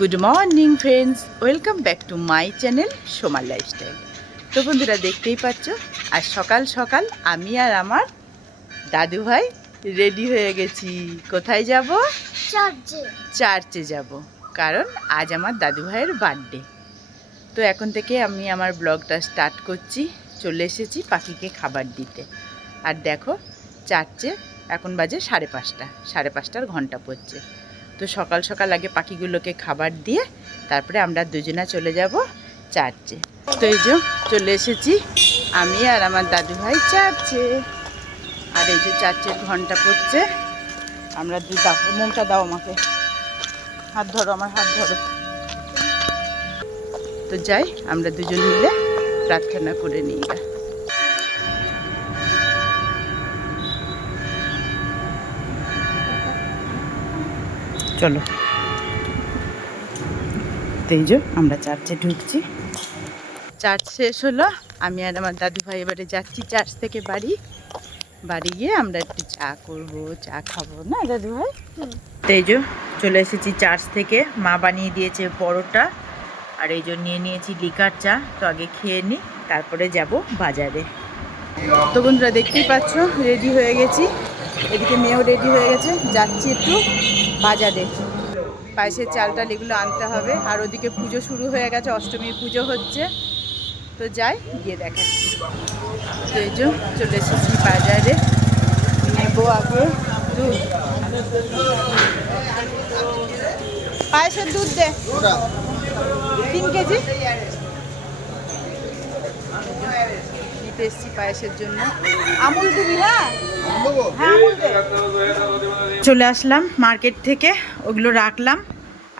Good morning friends, welcome back to my channel সোমার lifestyle. তো বন্ধুরা দেখতেই পাচ্ছ, আজ সকাল সকাল আমি আর আমার দাদু ভাই রেডি হয়ে গেছি। কোথায় যাব? চার্চে যাব, কারণ আজ আমার দাদু ভাইয়ের বার্থডে। তো এখন থেকে আমি আমার ব্লগটা স্টার্ট করছি। চলে এসেছি পাখিকে খাবার দিতে। আর দেখো, চার্চে এখন বাজে 5:30, 5:30 ঘন্টা পড়ছে। তো সকাল সকাল আগে পাখিগুলোকে খাবার দিয়ে তারপরে আমরা দুজনা চলে যাব চার্চে। তো এই যে চলে এসেছি আমি আর আমার দাদু ভাই চার্চে। আর এই যে চার্চের ঘন্টা পড়ছে। আমরা দাও, মনটা দাও আমাকে, হাত ধরো, আমার হাত ধরো। তো যাই, আমরা দুজন মিলে প্রার্থনা করে নিই। চলো, তো এই যে আমরা চার্চে ঢুকছি। চার্চ শেষ হলো, আমি আর আমার দাদু ভাই এবারে যাচ্ছি চার্চ থেকে বাড়ি গিয়ে আমরা একটু চা করব, চা খাবো না দাদু ভাই? তো এই যে চলে এসেছি চার্চ থেকে। মা বানিয়ে দিয়েছে পরোটা, আর এই যে নিয়ে নিয়েছি লিকার চা। তো আগে খেয়ে নিই, তারপরে যাব বাজারে। তো বন্ধুরা দেখতেই পাচ্ছ, রেডি হয়ে গেছি। এদিকে মেয়েও রেডি হয়ে গেছে, যাচ্ছি একটু বাজারে। পায়েসের চালটা এগুলো আনতে হবে। আর ওদিকে পুজো শুরু হয়ে গেছে, অষ্টমীর পুজো হচ্ছে। তো যাই, গিয়ে দেখাচ্ছি। তো এই যে চলে এসেছি বাজারে। নেবো আগে দুধ, পায়েসের দুধ দে 3 কেজি। নিতে এসছি পায়েসের জন্য আমুল দিবি? হ্যাঁ, আমুল দে। চলে আসলাম মার্কেট থেকে, ওগুলো রাখলাম।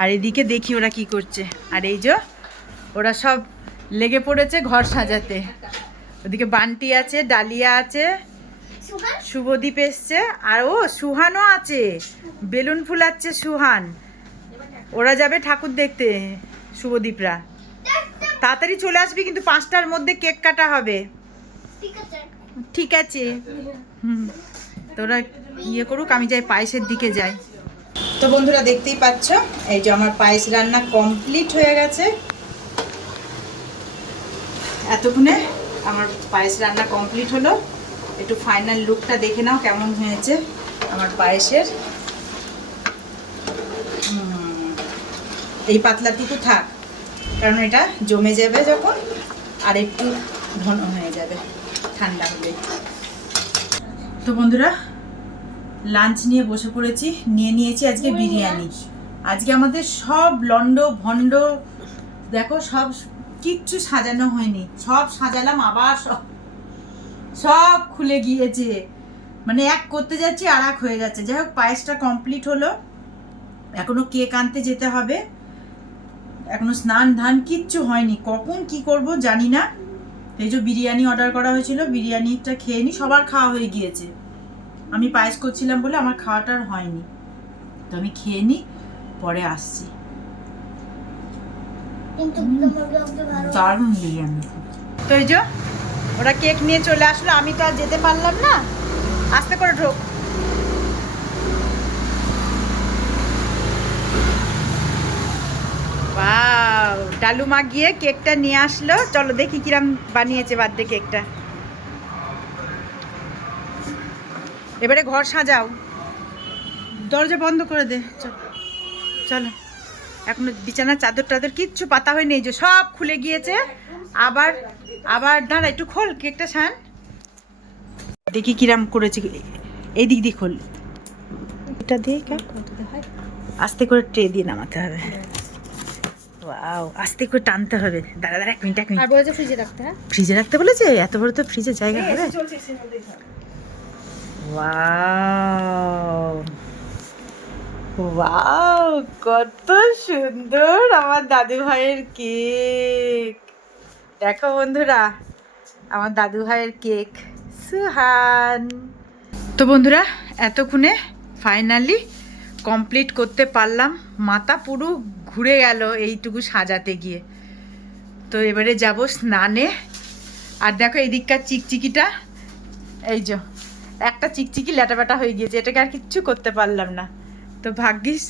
আর এদিকে দেখি ওরা কি করছে। আর এই যে ওরা সব লেগে পড়েছে ঘর সাজাতে। ওদিকে বান্টি আছে, ডালিয়া আছে, শুভদীপ এসছে, আর ও সুহানও আছে, বেলুন ফুলাচ্ছে সুহান। ওরা যাবে ঠাকুর দেখতে, শুভদীপরা। তাড়াতাড়ি চলে আসবি, কিন্তু 5টার মধ্যে কেক কাটা হবে। ঠিক আছে। তোরা ইয়ে করুক, আমি যাই পায়েসের দিকে যাই। তো বন্ধুরা দেখতেই পাচ্ছ, এই যে আমার পায়েস রান্না কমপ্লিট হয়ে গেছে। এতক্ষণে আমার পায়েস রান্না কমপ্লিট হলো। একটু ফাইনাল লুকটা দেখে নাও কেমন হয়েছে আমার পায়েসের। এই পাতলাটুকু থাক, কারণ এটা জমে যাবে যখন, আর একটু ঘন হয়ে যাবে ঠান্ডা হলে। তো বন্ধুরা লাঞ্চ নিয়ে বসে পড়েছি। নিয়েছি আজকে বিরিয়ানি। আজকে আমাদের সব লন্ড ভন্ড, দেখো সব কিচ্ছু সাজানো হয়নি, সব সাজালাম আবার সব খুলে গিয়েছে। মানে এক করতে যাচ্ছি আর এক হয়ে যাচ্ছে। যাই হোক, পায়েসটা কমপ্লিট হলো। এখনো কেক আনতে যেতে হবে, এখনো স্নান ধান কিচ্ছু হয়নি। কখন কি করব জানি না। এই যে বিরিয়ানি অর্ডার করা হয়েছিল, বিরিয়ানিটা খেয়ে নি, সবার খাওয়া হয়ে গিয়েছে। আমি পায়েস করছিলাম বলে আমার খাওয়াটা আর হয়নি। তো আমি খেয়ে নি, পরে আসছি। দারুণ বিরিয়ানি। তো এই যে ওরা কেক নিয়ে চলে আসলো, আমি তো আর যেতে পারলাম না। আস্তে করে ঢোক। ওয়াও, ডালু মা গিয়ে কেকটা নিয়ে আসলো। চলো দেখি কিরম বানিয়েছে বার্থডে কেকটা। এবারে ঘর সাজাও, দরজা বন্ধ করে দে। চলো, এখনো বিছানার চাদর টাদর কিচ্ছু পাতা হয়নি, এই যে সব খুলে গিয়েছে। আবার দাঁড়া, একটু খোল কেকটা সান, দেখি কিরাম করেছে। এই দিক দিয়ে খোল, এটা দিয়ে আস্তে করে ট্রে দিয়ে নামাতে হবে। ওয়াও, আস্তে করে টানতে হবে। দাঁড়া 1 মিনিট। আর বলেছে ফ্রিজে রাখতে। হ্যাঁ, ফ্রিজে রাখতে বলেছে? এত বড় তো ফ্রিজে জায়গা হবে। ওয়াও ওয়াও, কত সুন্দর আমার দাদু ভাইয়ের কেক। দেখো বন্ধুরা, আমার দাদু ভাইয়ের কেক সুহান। তো বন্ধুরা এতক্ষণে ফাইনালি কমপ্লিট করতে পারলাম। মাথা পুরো ঘুরে গেল এইটুকু সাজাতে গিয়ে। তো এবারে যাব স্নানে। আর দেখো এই দিককার চিকচিকিটা, এই যে একটা চিকচিকি ল্যাটাপাটা হয়ে গিয়েছে, এটাকে আর কিচ্ছু করতে পারলাম না। তো ভাগ্যিস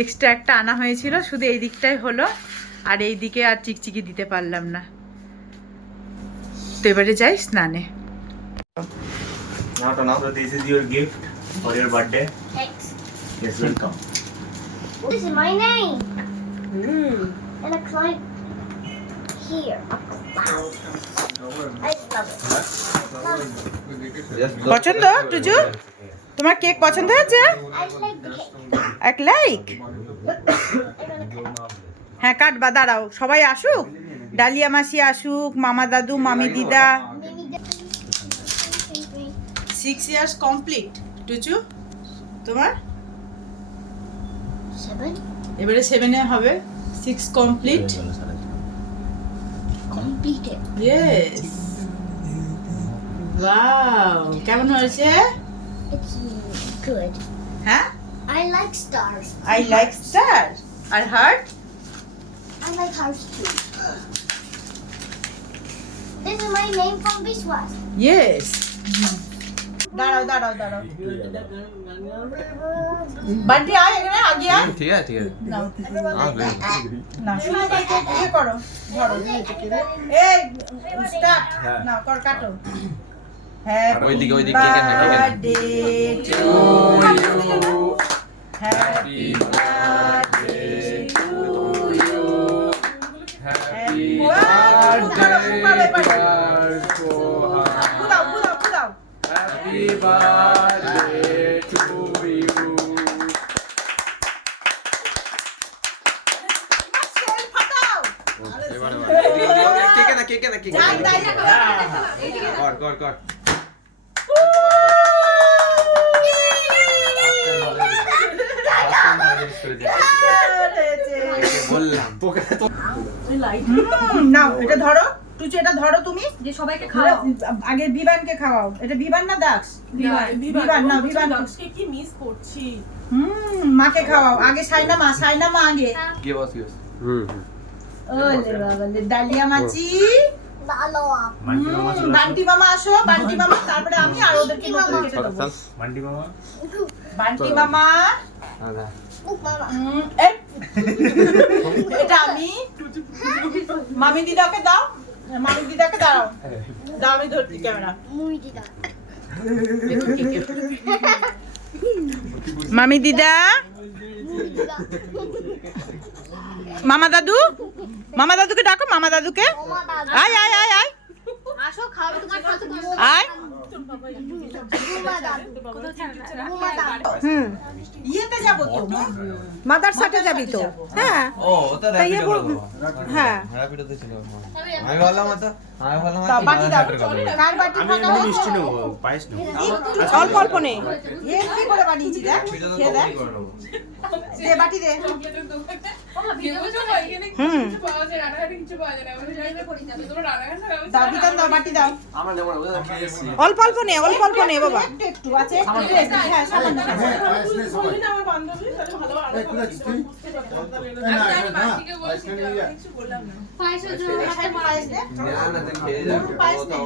এক্সট্রা একটা আনা হয়েছিল, শুধু এই দিকটাই হলো, আর এই দিকে আর চিকচিকি দিতে পারলাম না। তো এবারে যাই স্নানে। Now, so this is your gift for your birthday. Thanks. Yes, welcome. This is my name. And a climb here. Wow. I love it. পছন্দ টুজু? তোমার কেক পছন্দ হয়েছে? I like the cake. এক লাইক? I'm gonna হ্যাঁ কাটবা, দাঁড়াও সবাই আসুক, dahlia মাসি আসুক, মামা দাদু, মামি দিদা। 6 ইয়ার্স কমপ্লিট টুচু তোমার? 7. এবারে 7-এ হবে। 6 কমপ্লিট। Completed. ইয়েস। ওয়াও, কেমন হয়েছে? It's good. হ্যাঁ, I like stars. I like star. আর heart? I like hearts too. This is my name from Biswas. Yes. দাঁড়াও দাঁড়াও দাঁড়াও, বান্টি আয় এখানে, আগে আয়। ठीक है নাও हाँ ले না, শুরু করতে ইয়ে করো, ধরো। এই স্টার্ট, নাও কর, কাটো। ওইদিকে, হ্যাপি ওইদিকে, কেক আনো, কেক আনো। Birthday to you, happy birthday to you, happy birthday. ফুলাও ফুলাও ফুলাও। Happy birthday to you. ফাটাও। केक है ना केक है ना केक যাই তাই রাখো। कर বললাম তোকে তো নাও এটা ধরো টুচু, এটা ধরো তুমি, যে সবাইকে খাওয়াও। আগে বিবানকে খাওয়াও। এটা বিবান না দাস? বিবান না, বিবান। দাসকে কি মিস করছি। মাকে খাওয়াও আগে। সাইনা মা, সাইনা মা আগে। কি বস ওলে বাবা লে, ডালিয়া মাচি, Hello. বান্টি মামা আসো, বান্টি মামা, তারপরে আমি আর ওদেরকে নতুন কেটে দেবো। Mandi mama. বান্টি মামা, Look, Mama. এই, এটা আমি। মামি দিদাকে দাও, মামি দিদাকে দাও, দাও আমি ধরছি ক্যামেরা। Muy dida. মামি দিদা, মামা দাদু, মামা দাদুকে ডাকো, মামা দাদুকে। Mama, Dada. আয় আয় আয় আয় আসো খাওয়াবে তোমার কত কষ্ট। আয়। Mama, Dada. Mama, Dada. ইয়েতে যাবো তো, মাদারসাতে যাবি তো? হ্যাঁ ও ওটা তাই র‍্যাপিডো বলবো। হ্যাঁ র‍্যাপিডোতে ছিল আমি বললাম তো তা বাটি দাও। কার বাটি আমি ফাঁকা? মিষ্টি নেবো, পায়েস নেবো। অল্প অল্প নে। এ কি করে বানিয়েছি দেখ, খেয়ে দেখ। দে বাটি দে। দাও বিধান দাও, বাটি দাও। আমার নেব না খেয়েছি অল্প অল্প নে, অল্প অল্প নে বাবা। একটু একটু আছে, একটু একটু, হ্যাঁ সামান্য সামান্য। পায়েস দে। না না তুই খেয়ে যা পায়েস ও নে।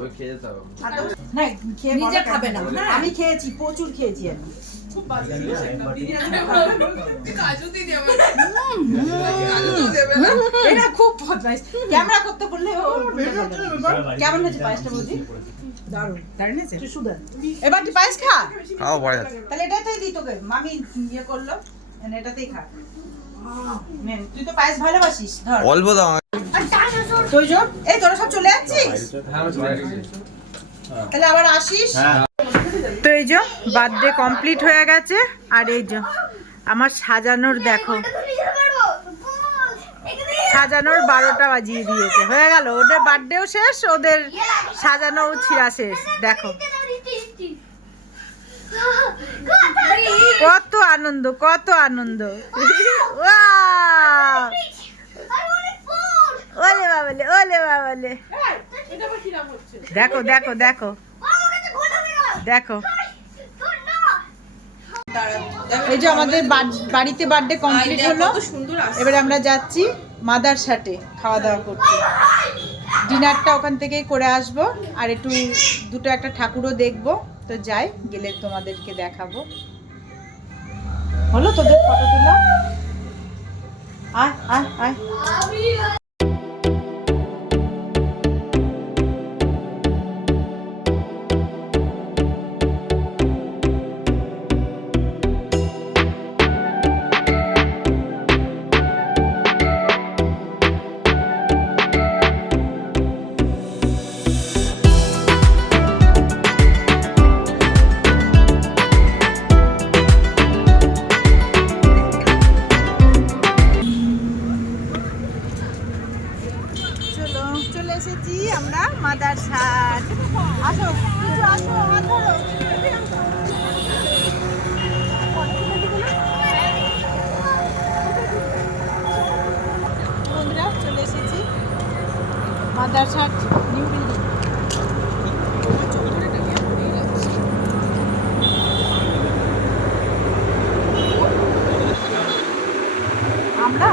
তো খেয়ে যাও না, খেয়ে নিজে বলো খাবে কেমন। না। আমি খেয়েছি, প্রচুর খেয়েছি আমি। এটা খুব বদমাইশ। ক্যামেরা করতে বললে ও কেমন হয়েছে পায়েসটা বলছি? দারুণ, দারুণ হয়েছে। তুই সুদা এবার তুই পায়েস খা। খাও পড়ে যাচ্ছে তাহলে এটাতেই দিই তোকে, মামি ইয়ে করলো, এটাতেই খা। নে, তুই তো পায়েস ভালোবাসিস, ধর। অল্প দাও তুই যোগ, এই তোরা সব চলে যাচ্ছিস? তাহলে আবার আসিস। তো এই যে বার্থডে কমপ্লিট হয়ে গেছে, আর এই যে আমার সাজানোর দেখো, সাজানোর 12টা বাজিয়ে দিয়েছে, হয়ে গেল। ওদের বার্থডেও শেষ, ওদের সাজানোও ছিঁড়া শেষ। দেখো কত আনন্দ, কত আনন্দ। ওয়াও! ওলে বাবালে, ওলে বাবালে। দেখো দেখো দেখো দেখো, এই যে আমাদের বাড়িতে বার্থডে কমপ্লিট হলো। এবারে আমরা যাচ্ছি মাদারসাতে খাওয়া দাওয়া করতে। ডিনারটা ওখান থেকেই করে আসবো, আর একটু দুটো একটা ঠাকুরও দেখবো। তো যাই, গেলে তোমাদেরকে দেখাবো। হলো তোদের ফটো তোলা? আয় আয় আয়। চলে এসেছি আমরা মাদারসাট। আসো কিছু আসো, হাত ধরো। বন্ধুরা চলে এসেছি মাদারসাট নিউ বিল্ডিং। আমরা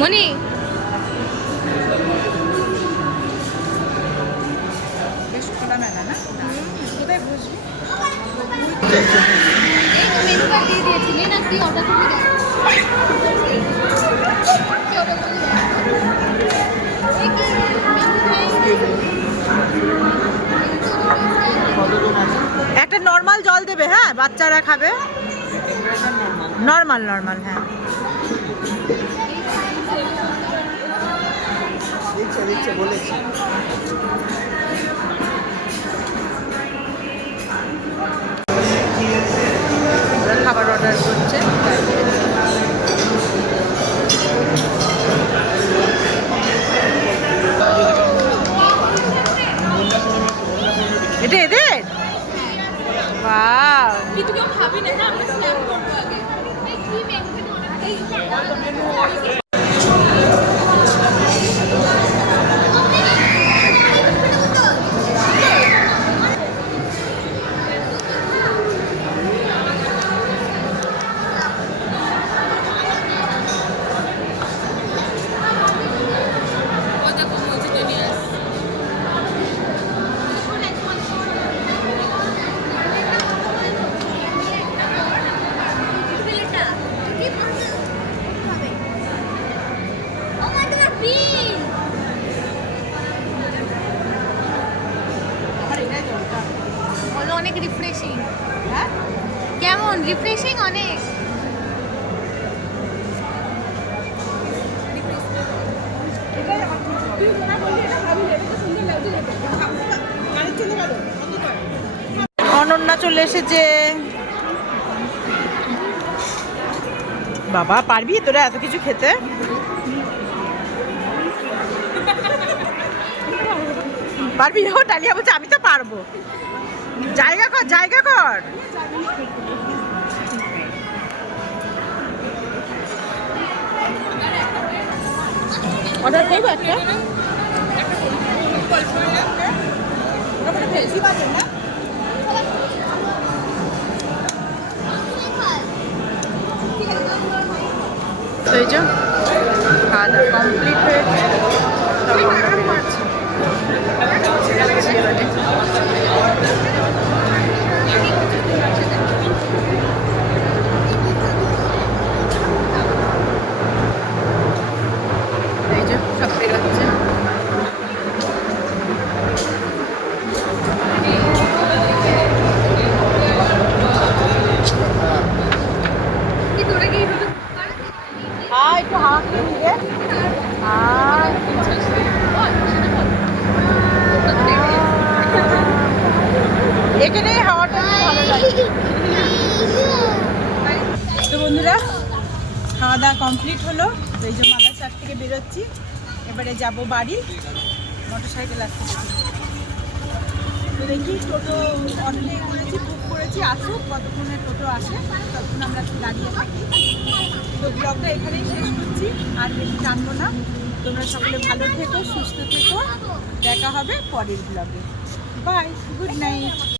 মনি বেশ খোলামেলা না? কোথায় বসবি? এই তো মেনু কার্ড দিয়ে দিয়েছি নে না তুই অর্ডার করে দে কি অর্ডার করে দে এই কি একটা নর্মাল জল দেবে, হ্যাঁ বাচ্চারা খাবে। নর্মাল নর্মাল, হ্যাঁ। বলেছি খাবার অর্ডার করছে। এটা এদের? ওয়াও, তুই কেউ খাবি না হ্যাঁ আমরা স্ন্যাপ করব আগে এই কি মেনু অনেক রিফ্রেশিং। হ্যাঁ কেমন রিফ্রেশিং অনেক। অনন্যা চলে এসেছে। বাবা পারবি তোরা এত কিছু খেতে? পারবি? ও ডালিয়া বলছে আমি তো পারবো। জায়গা কর, জায়গা কর। অর্ডার করবো একটা? তো এই যে খাওয়া দাওয়া কমপ্লিট হয়েছে, তবে আমরা বেরোচ্ছি। যাচ্ছি এবারে। এই যে সব বেরোচ্ছে। কি তোরা কি একটু হাওয়া খেয়ে নিবে। এখানে হাওয়াটা ভালো লাগে। তো বন্ধুরা খাওয়া দাওয়া কমপ্লিট হলো। তো এই যে মাদারসাট থেকে বেরোচ্ছি, এবারে যাব বাড়ি। মোটরসাইকেল আসতে তো দেখি টোটো অলরেডি করেছি, বুক করেছি, আসুক কতক্ষণে টোটো আসে ততক্ষণ আমরা একটু দাঁড়িয়ে থাকি। তো ব্লগটা এখানেই শেষ করছি, আর বেশি টানবো না। তোমরা সকলে ভালো থেকো, সুস্থ থেকো, দেখা হবে পরের ব্লগে। Bye, good night.